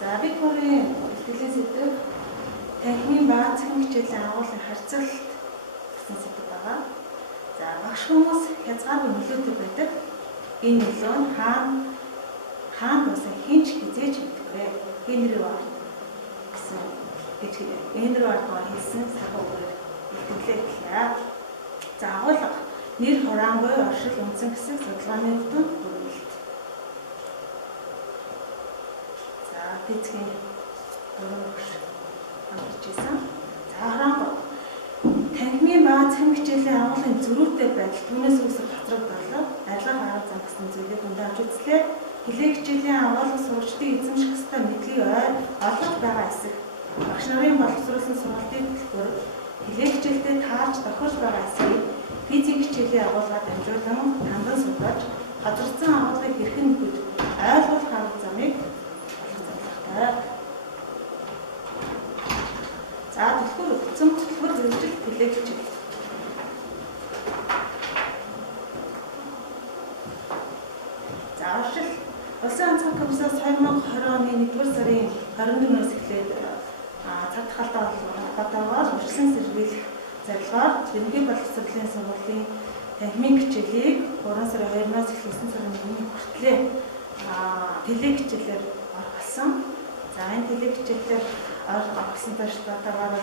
За би бүрийн ихтгэлийн сэдв танхимын баа цэгийн хичээлийн агуулгын харьцуулалт гэсэн сэдв байгаа. За багш хүмүүс хязгааргүй нөлөөтэй байдаг. Энэ нөлөө нь хаана басан хинч хизээж мэдвэрэ. Генри Вард гэсэн Генри Вардгаа хэлсэн сахуу үгээр илэрхийлээ. За агуулга нэр хураангүй оршил үндсэн гэсэн судалгааны үтэн бүрэлдэхүүн. За физикийн дөрөвч хамтарч ирсэн. За хараангүй танхимын баа цэгийн хичээлийн агуулгын зөрүүтэй байдал түүнээс үүсэх хоцрогдол арилга арга зам гэсэн зүйлийг өндөө авч үзлээ. Хилээ хичээлийн агуулга сурагчдын эзэмших ёстой мэдлэгийг олгож байгаа хэсэг. Багш нарын боловсруулсан сургалтын хөтөлбөр хилээ хичээлдээ таарч тохиолж байгаа хэсгийг физик хичээлийн агуулгаар дамжуулан хандан судлаж газардсан агуулгыг хэрхэн нөхөж ойлгох арга замыг олох зорилготой. За төлхөр өгсөн хөтөлбөр зөвлөлт хилээ хичээл. За оршил Улсын онцгой комиссаас 2020 оны 1-р сарын 24-ноос эхлээд цаг тахалтай холбоотойгоор урьдчилан сэргийлэх зорилгоор Ерөнхий боловсролын сургуулийн танхимын хичээлийг 3 сарын 2-оос эхлүүлсэн сарын 1-ний хүртлээр телег хичээлээр орох болсон. За энэ телег хичээлээр орох гэсэн туршлагатайгаар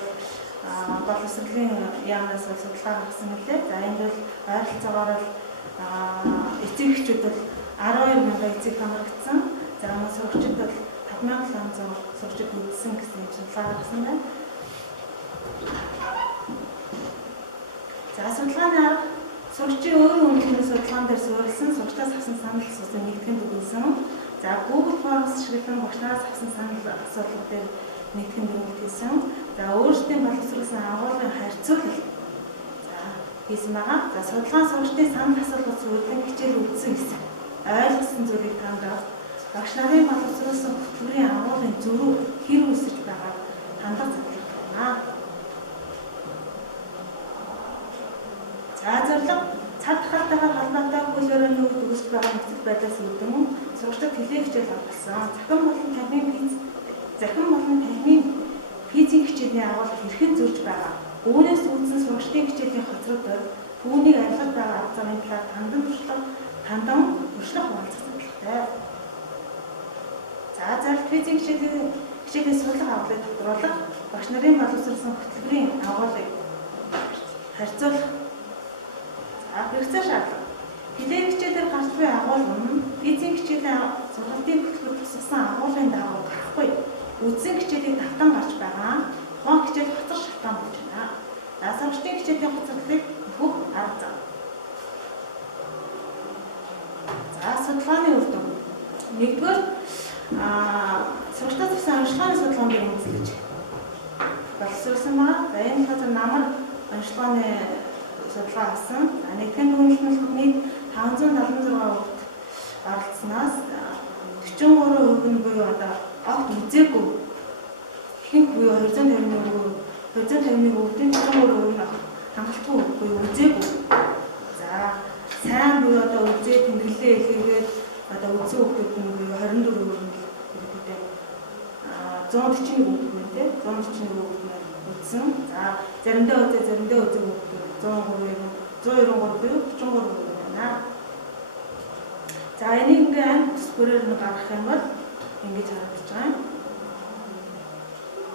боловсролын яамнаас судалгаа гаргасан мөлий. За энд бол ойролцоогоор эцэг эхчүүд бол 12,000 эцэг хамрагдсан. За сурагчид бол 5,700 сурагчид үзсэн гэсэн судалгаа гаргасан байна. За судалгааны арга сурагчийн өөрийн үнэлгээний судалгаан дээр суурилсан сурагчдаас авсан санал асуултыг нэгтгэн дүгнсэн. За Google Forms чиглэлэн багш нараас авсан санал асуултууд дээр нэгтгэн дүгнсэн. За өөрсдийн боловсруулсан агуулгын харьцуулалт хийсэн байгаа. За судалгаан сурагчдын санал асуултууд суурилан хичээл үзсэн гэсэн ойлгосон зүйлийг танд багш нарын боловсруулсан хөтөлбөрийн агуулгын зөрүү хэр үүсэж байгааг хандлах зорилго байна. За зорилго цаг тахалтайгаар холбоотой хөл өрөөний үед үүсэж байгаа нөхцөл байдлаас үүдэн сурагчдад телег хичээл авсан. Захин болон танхимын физик хичээлийн агуулга хэрхэн зөрж байгаа. Үүнээс үүдсэн сурагчдын хичээлийн хоцрогдол түүнийг арилгаж байгаа арга замын талаар тандан туршлах хуваалцах зорилготой. За зарил физик хичээлийн судлах авалыг тодруулах, багш нарын боловсруулсан хөтөлбөрийн агуулгыг харьцуулах. За хэрэгцээ шаардлага. Телег хичээлээр гарч буй агуулга нь физик хичээлийн сургалтын хөтөлбөр тусгасан агуулгын дагуу гарахгүй. Үдсэн хичээлийг давтан гарч байгаа. Тухайн хичээл хоцор шалтгаан болж байна. За сурагчдын хичээлийн хоцролыг нөхөх арга зам. За судалгааны үр дүн. Нэгдүгээр сурагчдаас авсан онцлогооны судалгаан дээр үндэслэж боловсруулсан байна. За энэ газар намар онцлогооны судалгаа авсан. За нэгдүгээр дүгнэлт нь нийт 576 хүүхэд оролцсноос 43% нь буюу одоо огт үзээгүй ихэнх буюу 251% хүүхдийн 43% нь хангалтгүй буюу үзээгүй. За сайн буюу одоо үзээ тэмдэглэлээ илгээгээд одоо үзсэн хүүхдүүд нь буюу 24% нь иргэдээ 141 хүүхэд байна те 141 хүүхэд нь үзсэн. За заримдаа үзээгүй хүүхдүүд 193 буюу 43% байна. За энийг ингээ амт бүрээр нь гаргах юм бол ингэж харагдаж байгаа юм.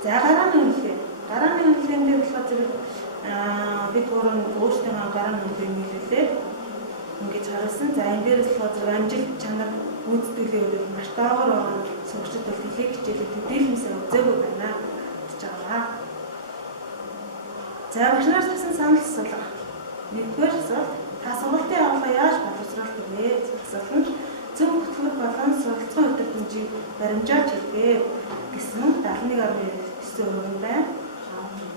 За гарааны үнэлгээ дээр болохоор зэрэг бид гурван өөрсдөө гарааны үнэлгээг нийлүүлээд ингэж харуулсан. За энэ дээрээс болохоор зэрэг амжилт чанар гүйцэтгэлээ үйл маш доогор байгаа сурагчид бол телег хичээлийг төдийлмэсээ үзээгүй байна гэж байгаа. За багш нараас авсан санал асуулга. Нэгдүгээр асуулт та сургалтын агуулга яаж боловсруулдаг вэ? Асуулт нь зөв хөтөлбөр болон суралцсан өдөртөмжийг баримжаач хийгээ гэсэн 71.9% байна.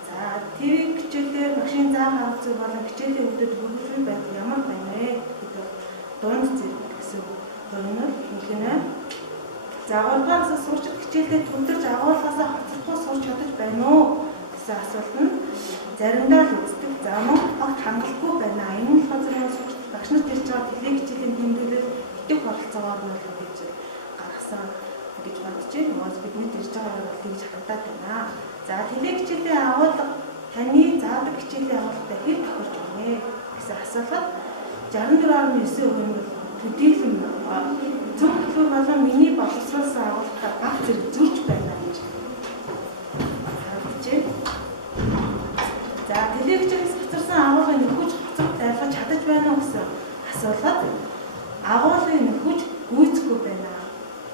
За ТV хичээлээр машин заах арга зүй болон хичээлийн үедэд хөгжлийн байдал ямар байна вэ гэдэг дунд зэрэг гэсэн хөрөнгө хэлнэ. За 3-аас сурагчид хичээлдээ төвлөрж агуулгаас хоцрохгүй сурч чадаж байна уу гэсэн асуулт нь заримдаа л үздэг. За мөн огт хангалтгүй байна. Энэ нь болохоор сурагчид багш нарт хэлж байгаа телег хичээлийн тэмдэглэл идэв оролцоогоор нь гэж гаргасан гэж бодож байна. Бидний ирж байгаа бол тэгж харагдаад байна. За телег хичээлийн агуулга таны заадаг хичээлийн агуулгатай хэн тохирч байна вэ гэсэн асуултад 64.9% нь төдийлөн зөв хөтөлбөр болон миний боловсруулсан агуулгатай баг зэрэг зөрж байна гэж харагдаж байна. За телег хичээлээс хоцорсон агуулгыг нөхөж хоцрог дайлгаж чадаж байна уу гэсэн асуултад агуулгыг нөхөж гүйцэхгүй байна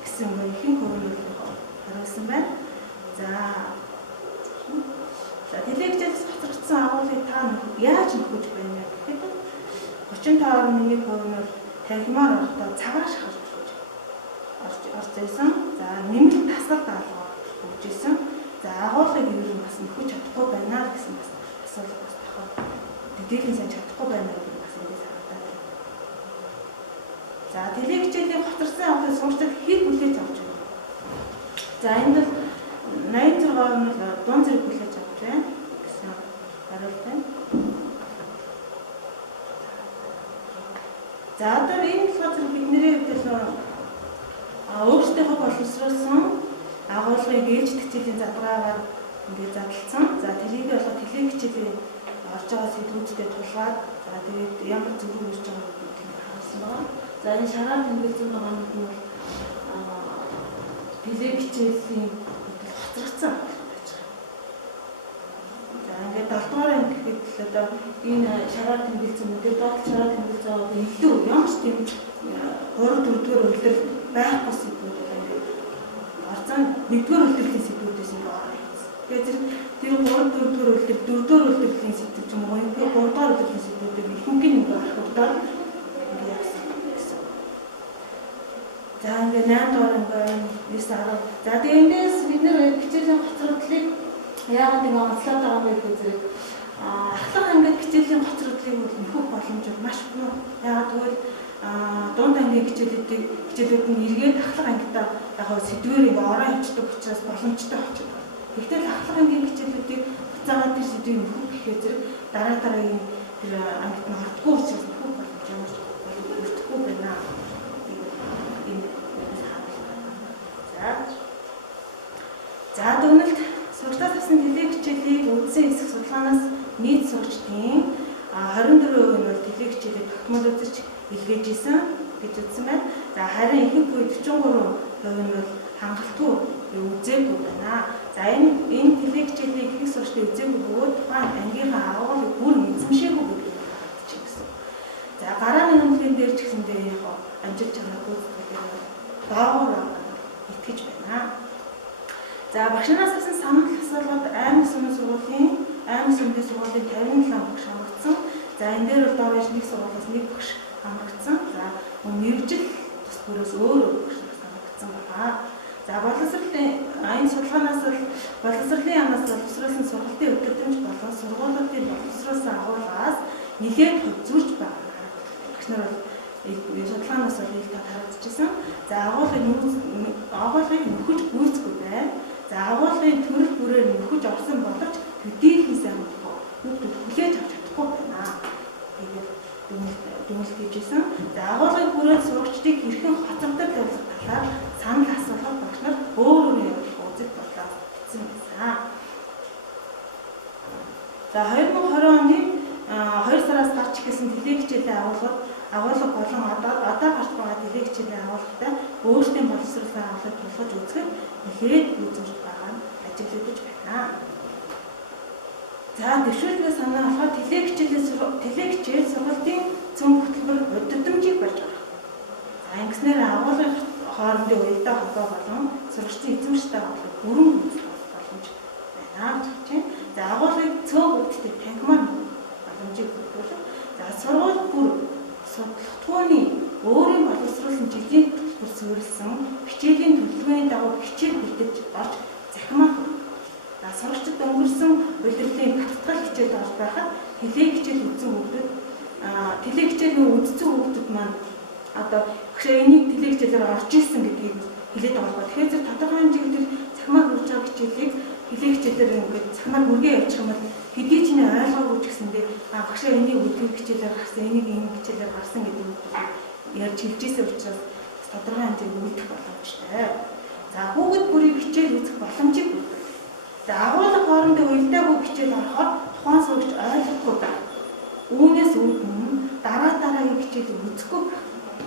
гэсэн ихэнх хөрөнгөлөг хариулсан байна. За телевизээс хоцрогдсон агуулгыг та яаж нөхөж байна гэхэд 35.1% нь танхимаар орохдоо цагаар шахаж орж ирсэн. За нэмэлт тасгал даалгавар өгж ирсэн. За агуулгыг юу юм бас нөхөж чадахгүй байна гэсэн бас асуулт бас тахав. Төдийлөн сайн чадахгүй байна гэдэг бас эндээс харагдаад байна. За телевизийн хоцорсон агуулгыг суурьтад хэд хүлээж авч байна? За энд бол 86% нь дунд зэрэг хүлээж авч байна гэсэн хариулт байна. За одоо энэ болохоор бидний хувьд л өөрсдийнхөө боловсруулсан агуулгыг ээлж хичээлийн задгаагаар ингээд задлсан. За тэрийг болоод телег хичээлийн орж байгаа сэдвүүдтэй тулгаад за тэгээд ямар зөвлөгөө өгч байгааг гэдгийг харуулсан байна. За энэ шараар тэмдэглэсэн байгаа нь бол телег хичээлийн хоцрогдсон байж байгаа. За ингээд 7 дугаар анги гэхэд л одоо энэ шараар тэмдэглэсэн үедээ доод шараар тэмдэглэж байгаа илүү ямар ч тийм 3-4 дугаар үйлдэл байхгүй сэдвүүд ингээд орцсон 1-р үйлдэлийн сэдвүүдээс ингээд орно. Тэгэхээр тэр 3-4 дугаар үйлдэл 4-р үйлдэлийн сэдв ч юм уу 3-р үйлдэлийн сэдвүүдийг ихэнх нь ингээд орхигдоод ингээд явсан гэсэн. За ингээд 8 дугаар ингээд 9-10. За тэгээд эндээс бид нэр хичээлийн хоцрогдлыг яагаад ингэ онцлоод байгаа юм бэ гэхээр ахлах ангид хичээлийн хоцрогдлыг нөхөх боломж маш бүү. Яагаад гэвэл дунд ангийн хичээлүүд нь эргээд ахлах ангидаа яг сэдвээр ингэ ороо хичдэг учраас боломжтой болчиход байна. Гэхдээ ахлах ангийн хичээлүүдийг буцаагаад тэр сэдвийг нөхөх гэхээр зэрэг дараагийн тэр ангид нь хортгүй учраас нөхөх боломж ямар ч бүрдэхгүй байна. За дүгнэлт сургалтаас авсан телег хичээлийг үзсэн хэсэг судалгаанаас нийт сурагчдын 24% нь бол телег хичээлийг тогтмол үзэж илгээж исэн гэж үзсэн байна. За харин ихэнх үе 43% нь бол хангалтгүй үзээгүй байна. За энэ телег хичээлийг их сурагчдын үзээгүй бөгөөд тухайн ангийнхаа агуулгыг бүр эзэмшээгүй гэдэг нь хэлсэн. За гарааны хөндлөгийн дээр ч гэсэндээ яг амжилт чанаргүй зүйлээр доогуур итгэж байна. За багшнаас авсан санал асуулгад аймаг сүмийн сургуулийн 57 багш хамрагдсан. За энэ дээр бол доогуур нэг сургуулиас нэг багш хамрагдсан. За мэргэжил тус бүрээс өөр багш хамрагдсан байна. За боловсролын энэ судалгаанаас бол боловсролын яамаас боловсруулсан сургалтын өдөртөмж болон сургуулиудын боловсруулсан агуулгаас нэлээд зөрж байгаа. Багш нар бол судалгаанаас бол их харагдчихсан. За агуулгыг нөхөж гүйцэхгүй байна. За агуулгын төрөл бүрээр нөхөж орсон боловч төдийлөн сайн болохгүй хүүхдүүд хүлээж авч чадахгүй байна. Тэгээд дүнэлт хийжсэн. За агуулгын бүрээр сурагчдыг хэрхэн хоцрогдол тавьсан талаар санал асуулгад багш нар өөр явуулах үзэл бодлоо бичсэн байсан. За 2020 оны 2 сараас гарч ирсэн телег хичээлийн агуулга болон одоо гарч байгаа телег хичээлийн агуулгатай өөрсдийн боловсруулсан агуулгыг тулгаж үзэхэд нэхэд үзүүлж байгаа нь ажиглагдаж байна. За дэвшүүлгээ санаа болохоор телег хичээл сургалтын цөм хөтөлбөр өдөртөмжийг барьж байгаа. За ингэснээр агуулгын хоорондын уялдаа холбоо болон сурагчдын эзэмштэй холбоог бүрэн үүсгэх боломж байна гэж байна. За агуулгыг цөөн үүдтэй танхимаар боломжийг бүрдүүлэх. За сургууль бүр судлахтууны өөрийн боловсруулсан жилийн төлбөр суурилсан хичээлийн төлөвлөгөөний дагуу хичээл бүтэж орж захимаа хүргэх. За сурагчид өнгөрсөн удирдлагын татгал хичээлд орж байхад телег хичээл үзсэн хүүхдүүд телег хичээлээ үзсэн хүүхдүүд маань одоо энийг телег хичээлээр орж ирсэн гэдгийг хэлээд байгаа бол тэгэхээр зөв тодорхой хэмжээгээр захимаа хүргэж байгаа хичээлийг телег хичээлээр ингээд захимаа хүргээ явуучих юм бол хэдий ч нэ ойлгоогүй ч гэсэндээ багшаа энийг өдгөх хичээлээр гарсан, энийг энэ хичээлээр гарсан гэдэг нь ярьж хэлжсэн учраас тодорхой хэмжээнд үлдэх боломжтой. За хүүхэд бүрийг хичээл үзэх боломжийг өгдөг. За агуулга хоорондын уялдаагүй хичээл орохоор тухайн сурагч ойлгохгүй байна. Үүнээс үүдэн дараагийн хичээлийг үзэхгүй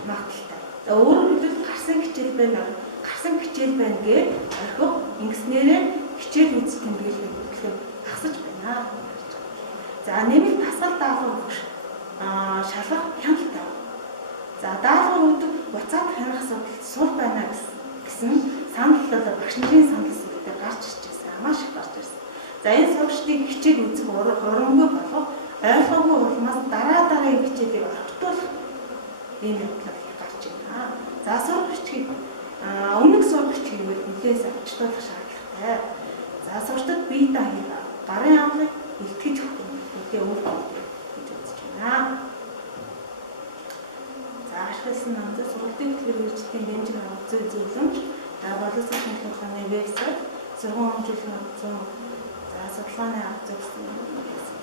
магадaltaй. За өөрөөр хэлбэл гарсан хичээл байна гэж орхив ингэснээрээ хичээл үзэх тэмдэглэлийг хөтлөв хасаж байна. За нэмэлт тасгал даалгавар өгөх шалгах хяналттай. За даалгавар өгдөг буцаад хянах асуудал сур байна гэсэн санал багш нарын санал сүлдээ гарч ирж байсан. Маш их гарч ирсэн. За энэ сурагчдыг хичээл үзэх урамгүй болгох ойлгоогүй улмаас дараагийн хичээлийг орхитуулах ийм явдлаар гарч байна. За сурагчдыг өмнөх сурагч хийгээд нэлээс авчлуулах шаардлагатай. За сурагчдад бие даахыг гарын амлыг илтгэж өгөх үедээ өөрчлөлт гэж үзэж байна. За ашигласан намзаа сургалтын хөтөлбөр үйлчлэлийн дэмжих арга зүй зөвлөмж, боловсрол шинжилгээний вебсайт, сургууль хөгжүүлэх арга зүй, судалгааны арга зүй гэсэн